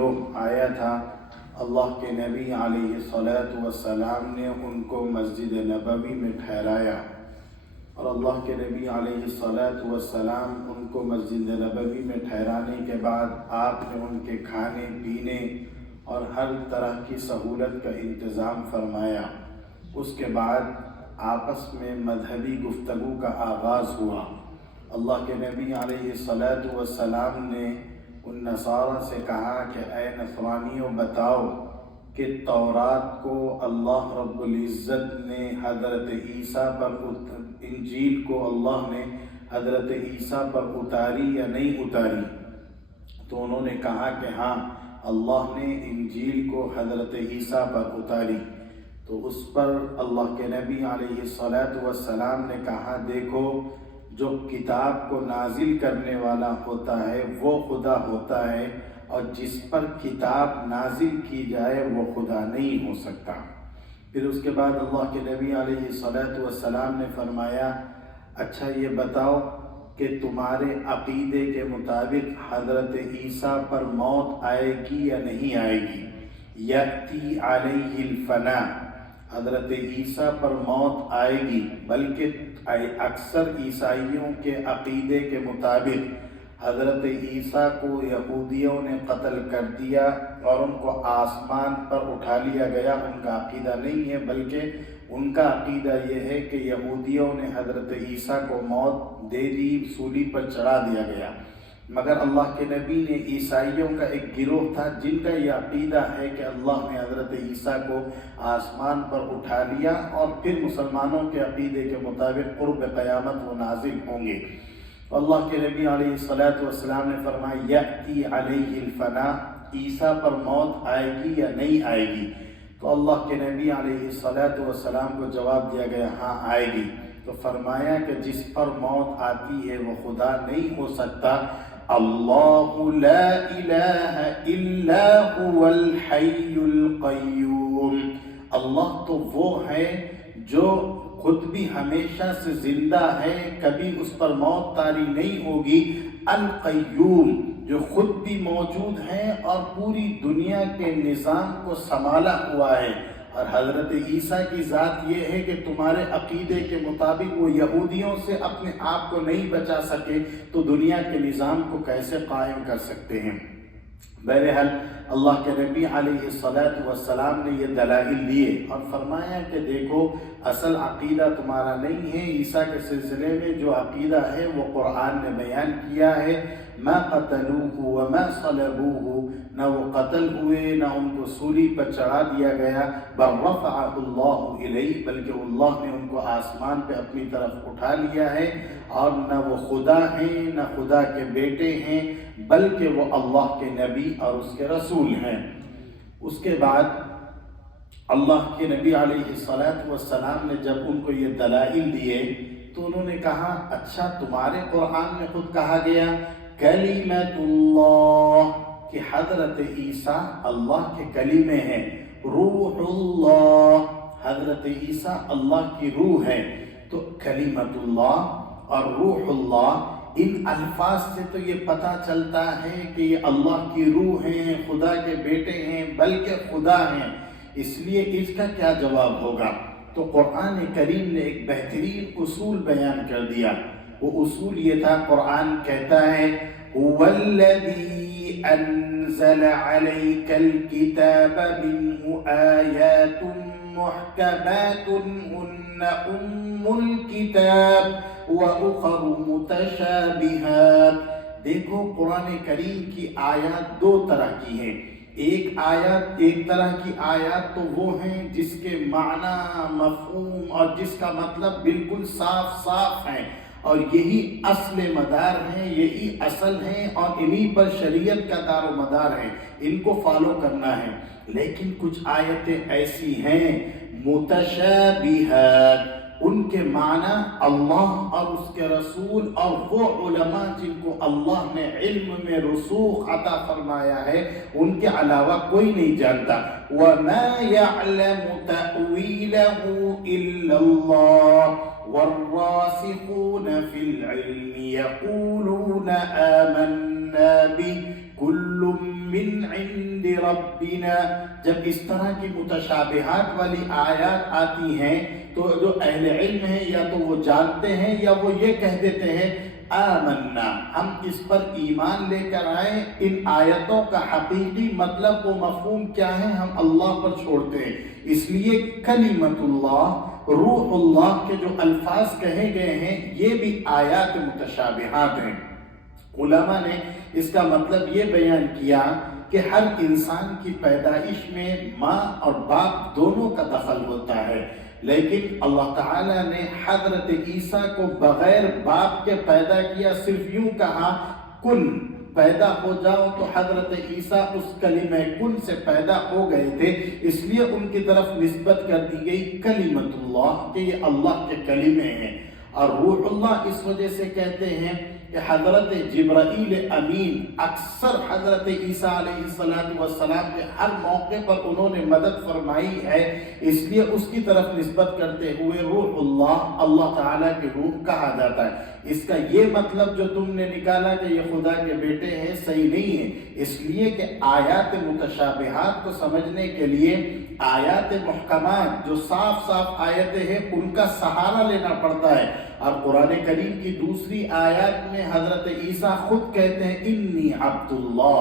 گروہ آیا تھا، اللہ کے نبی علیہ الصلاۃ والسلام نے ان کو مسجد نبوی میں ٹھہرایا، اور اللہ کے نبی علیہ الصلاۃ والسلام ان کو مسجد نبوی میں ٹھہرانے کے بعد آپ نے ان کے کھانے پینے اور ہر طرح کی سہولت کا انتظام فرمایا۔ اس کے بعد آپس میں مذہبی گفتگو کا آغاز ہوا۔ اللہ کے نبی علیہ الصلاۃ والسلام نے ان نصارہ سے کہا کہ اے نصرانیوں، بتاؤ کہ تورات کو اللہ رب العزت نے حضرت عیسیٰ پر انجیل کو اللہ نے حضرت عیسیٰ پر اتاری یا نہیں اتاری؟ تو انہوں نے کہا کہ ہاں، اللہ نے انجیل کو حضرت عیسیٰ پر اتاری۔ تو اس پر اللہ کے نبی علیہ الصلاۃ والسلام نے کہا، دیکھو، جو کتاب کو نازل کرنے والا ہوتا ہے وہ خدا ہوتا ہے، اور جس پر کتاب نازل کی جائے وہ خدا نہیں ہو سکتا۔ پھر اس کے بعد اللہ کے نبی علیہ الصلاۃ والسلام نے فرمایا، اچھا یہ بتاؤ کہ تمہارے عقیدے کے مطابق حضرت عیسیٰ پر موت آئے گی یا نہیں آئے گی؟ یأتی علیہ الفنا، حضرت عیسیٰ پر موت آئے گی، بلکہ اکثر عیسائیوں کے عقیدے کے مطابق حضرت عیسیٰ کو یہودیوں نے قتل کر دیا اور ان کو آسمان پر اٹھا لیا گیا۔ ان کا عقیدہ نہیں ہے، بلکہ ان کا عقیدہ یہ ہے کہ یہودیوں نے حضرت عیسیٰ کو موت دے دی، سولی پر چڑھا دیا گیا۔ مگر اللہ کے نبی نے عیسائیوں کا ایک گروہ تھا جن کا یہ عقیدہ ہے کہ اللہ نے حضرت عیسیٰ کو آسمان پر اٹھا لیا، اور پھر مسلمانوں کے عقیدے کے مطابق قرب قیامت وہ نازل ہوں گے۔ اللہ کے نبی علیہ الصلاۃ والسلام نے فرمایا، یأتی علیہ الفنا، عیسیٰ پر موت آئے گی یا نہیں آئے گی؟ تو اللہ کے نبی علیہ الصلاۃ والسلام کو جواب دیا گیا، ہاں آئے گی۔ تو فرمایا کہ جس پر موت آتی ہے وہ خدا نہیں ہو سکتا۔ اللہ لا الہ الا هو الحی القیوم، اللہ تو وہ ہے جو خود بھی ہمیشہ سے زندہ ہے، کبھی اس پر موت طاری نہیں ہوگی۔ القیوم، جو خود بھی موجود ہے اور پوری دنیا کے نظام کو سنبھالا ہوا ہے۔ اور حضرت عیسیٰ کی ذات یہ ہے کہ تمہارے عقیدے کے مطابق وہ یہودیوں سے اپنے آپ کو نہیں بچا سکے تو دنیا کے نظام کو کیسے قائم کر سکتے ہیں؟ بہرحال اللہ کے نبی علیہ الصلاۃ والسلام نے یہ دلائل دیے اور فرمایا کہ دیکھو، اصل عقیدہ تمہارا نہیں ہے۔ عیسیٰ کے سلسلے میں جو عقیدہ ہے وہ قرآن نے بیان کیا ہے، ما قتلوہ وما صلبوہ، نہ وہ قتل ہوئے نہ ان کو سولی پر چڑھا دیا گیا، بل رفعہ اللہ الیہ، بلکہ اللہ نے ان کو آسمان پہ اپنی طرف اٹھا لیا ہے، اور نہ وہ خدا ہیں نہ خدا کے بیٹے ہیں، بلکہ وہ اللہ کے نبی اور اس کے رسول ہیں۔ اس کے بعد اللہ کے نبی علیہ الصلاۃ والسلام نے جب ان کو یہ دلائل دیے تو انہوں نے کہا، اچھا تمہارے قرآن میں خود کہا گیا کلمۃ اللہ، کہ حضرت عیسیٰ اللہ کے کلمے ہیں، روح اللہ، حضرت عیسیٰ اللہ کی روح ہے۔ تو کلمۃ اللہ اور روح اللہ، ان الفاظ سے تو یہ پتہ چلتا ہے کہ یہ اللہ کی روح ہیں، خدا کے بیٹے ہیں، بلکہ خدا ہیں۔ اس لیے اس کا کیا جواب ہوگا؟ تو قرآن کریم نے ایک بہترین اصول بیان کر دیا۔ وہ اصول یہ تھا، قرآن کہتا ہے هو الذی انزل علیک الکتاب منہ آیات محکمات هن ام الکتاب وَأُخَرُ مُتَشَابِهَاتٌ۔ دیکھو، قرآن کریم کی آیات دو طرح کی ہیں۔ ایک طرح کی آیات تو وہ ہیں جس کے معنی، مفہوم اور جس کا مطلب بالکل صاف صاف ہیں، اور یہی اصل مدار ہیں، یہی اصل ہیں، اور انہی پر شریعت کا دار و مدار ہے، ان کو فالو کرنا ہے۔ لیکن کچھ آیتیں ایسی ہیں متشابہات، ان کے معنی اللہ اور اس کے رسول اور وہ علماء جن کو اللہ نے علم میں رسوخ عطا فرمایا ہے، ان کے علاوہ کوئی نہیں جانتا۔ وَمَا يَعْلَمُ تَأْوِيلَهُ إِلَّا اللَّهُ وَالرَّاسِخُونَ فِي الْعِلْمِ يَقُولُونَ آمَنَّا بِهِ کل من عند ربنا. جب اس طرح کی متشابہات والی آیات آتی ہیں تو جو اہل علم ہیں یا تو وہ جانتے ہیں یا وہ یہ کہہ دیتے ہیں آمنا، ہم اس پر ایمان لے کر آئے. ان آیتوں کا حقیقی مطلب و مفہوم کیا ہے ہم اللہ پر چھوڑتے ہیں. اس لیے کلمت اللہ، روح اللہ کے جو الفاظ کہے گئے ہیں یہ بھی آیات متشابہات ہیں. علماء نے اس کا مطلب یہ بیان کیا کہ ہر انسان کی پیدائش میں ماں اور باپ دونوں کا دخل ہوتا ہے، لیکن اللہ تعالیٰ نے حضرت عیسیٰ کو بغیر باپ کے پیدا کیا. صرف یوں کہا کن، پیدا ہو جاؤ، تو حضرت عیسیٰ اس کلمہ کن سے پیدا ہو گئے تھے. اس لیے ان کی طرف نسبت کر دی گئی کلمت اللہ، کہ یہ اللہ کے کلمے ہیں. اور روح اللہ اس وجہ سے کہتے ہیں کہ حضرت جبرائیل امین اکثر حضرت عیسیٰ علیہ السلام کے ہر موقع پر انہوں نے مدد فرمائی ہے، اس لیے اس کی طرف نسبت کرتے ہوئے روح اللہ، اللہ تعالیٰ کی روح کہا جاتا ہے. اس کا یہ مطلب جو تم نے نکالا کہ یہ خدا کے بیٹے ہیں صحیح نہیں ہے، اس لیے کہ آیات متشابہات کو سمجھنے کے لیے آیات محکمات جو صاف صاف آیتیں ہیں ان کا سہارا لینا پڑتا ہے. اور قرآن کریم کی دوسری آیات میں حضرت عیسیٰ خود کہتے ہیں انی عبداللہ،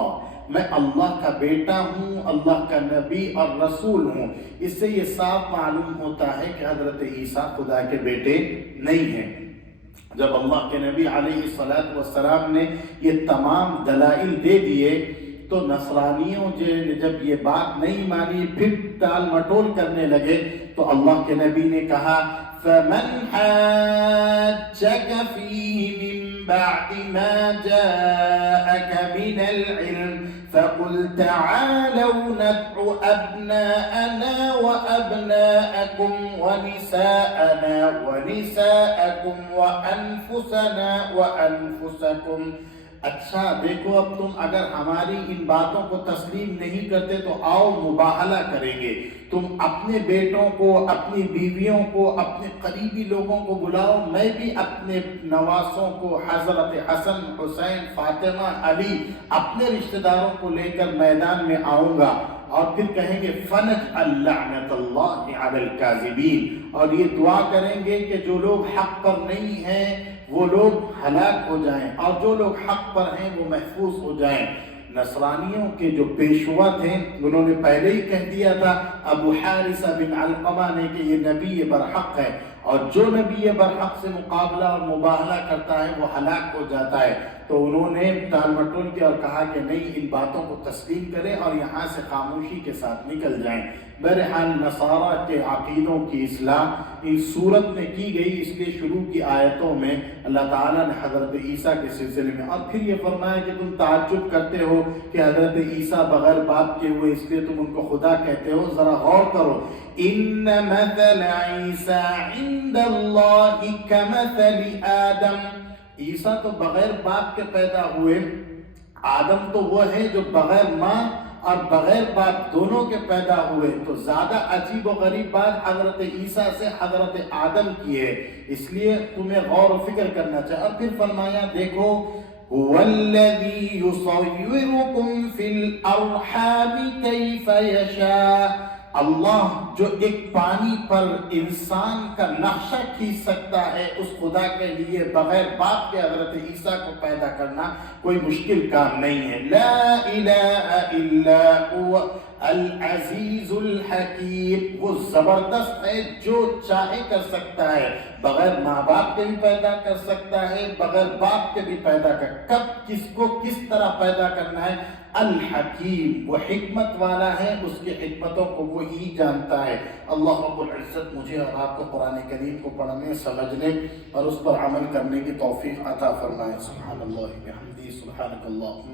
میں اللہ کا بیٹا ہوں، اللہ کا نبی اور رسول ہوں. اس سے یہ صاف معلوم ہوتا ہے کہ حضرت عیسیٰ خدا کے بیٹے نہیں ہیں. جب اللہ کے نبی علیہ السلام نے یہ تمام دلائل دے دیے تو نصرانیوں نے جب یہ بات نہیں مانی، پھر ٹال مٹول کرنے لگے، تو اللہ کے نبی نے کہا فَمَنْ حَاجَّكَ فِيهِ مِنْ بَعْدِ مَا جَاءَكَ مِنَ الْعِلْمِ فَقُلْ تَعَالَوْا نَدْعُ أَبْنَاءَنَا وَأَبْنَاءَكُمْ وَنِسَاءَنَا وَنِسَاءَكُمْ وَأَنفُسَنَا وَأَنفُسَكُمْ. اچھا دیکھو، اب تم اگر ہماری ان باتوں کو تسلیم نہیں کرتے تو آؤ مباہلہ کریں گے. تم اپنے بیٹوں کو، اپنی بیویوں کو، اپنے قریبی لوگوں کو بلاؤ، میں بھی اپنے نواسوں کو، حضرت حسن، حسین، فاطمہ، علی، اپنے رشتہ داروں کو لے کر میدان میں آؤں گا. اور پھر کہیں گے فَنَجْعَلْ لَعْنَةَ اللَّهِ عَلَى الْكَاذِبِينَ، اور یہ دعا کریں گے کہ جو لوگ حق پر نہیں ہیں وہ لوگ ہلاک ہو جائیں اور جو لوگ حق پر ہیں وہ محفوظ ہو جائیں. نصرانیوں کے جو پیشوا تھے انہوں نے پہلے ہی کہہ دیا تھا ابو حارثہ بن علقمہ نے کہ یہ نبی برحق ہے، اور جو نبی برحق سے مقابلہ اور مباہلہ کرتا ہے وہ ہلاک ہو جاتا ہے. تو انہوں نے ٹال مٹول کیا اور کہا کہ نہیں، ان باتوں کو تسلیم کریں اور یہاں سے خاموشی کے ساتھ نکل جائیں. بہرحال نصارہ کے عقیدوں کی اصلاح اس صورت میں کی گئی. اس لیے شروع کی آیتوں میں اللہ تعالیٰ نے حضرت عیسیٰ کے سلسلے میں اور پھر یہ فرمایا کہ تم تعجب کرتے ہو کہ حضرت عیسیٰ بغیر باپ کے ہوئے، اس لیے تم ان کو خدا کہتے ہو. ذرا غور کرو، ان مثل عیسیٰ عند اللہ کمثل آدم، عیسیٰ تو بغیر باپ کے پیدا ہوئے، آدم تو وہ ہے جو بغیر ماں اور بغیر باپ دونوں کے پیدا ہوئے. تو زیادہ عجیب و غریب بات حضرت عیسیٰ سے حضرت آدم کی ہے، اس لیے تمہیں غور و فکر کرنا چاہیے. اور پھر فرمایا دیکھو هُوَ الَّذِي يُصَوِّرُكُمْ فِي الْأَرْحَامِ كَيْفَ يَشَاءُ، اللہ جو ایک پانی پر انسان کا نقشہ کھینچ سکتا ہے، اس خدا کے لیے بغیر باپ کے حضرت عیسیٰ کو پیدا کرنا کوئی مشکل کام نہیں ہے. لا الہ الا هو العزیز الحکیم، وہ زبردست ہے، جو چاہے کر سکتا ہے، بغیر ماں باپ کے بھی پیدا کر سکتا ہے، بغیر باپ کے بھی پیدا کر، کب کس کو کس طرح پیدا کرنا ہے. الحکیم، وہ حکمت والا ہے، اس کی حکمتوں کو وہی جانتا ہے. اللہ رب العزت مجھے اور آپ کو قرآن کریم کو پڑھنے، سمجھنے اور اس پر عمل کرنے کی توفیق عطا فرمائے. سبحان اللہ بحمدہ، سبحانک اللہم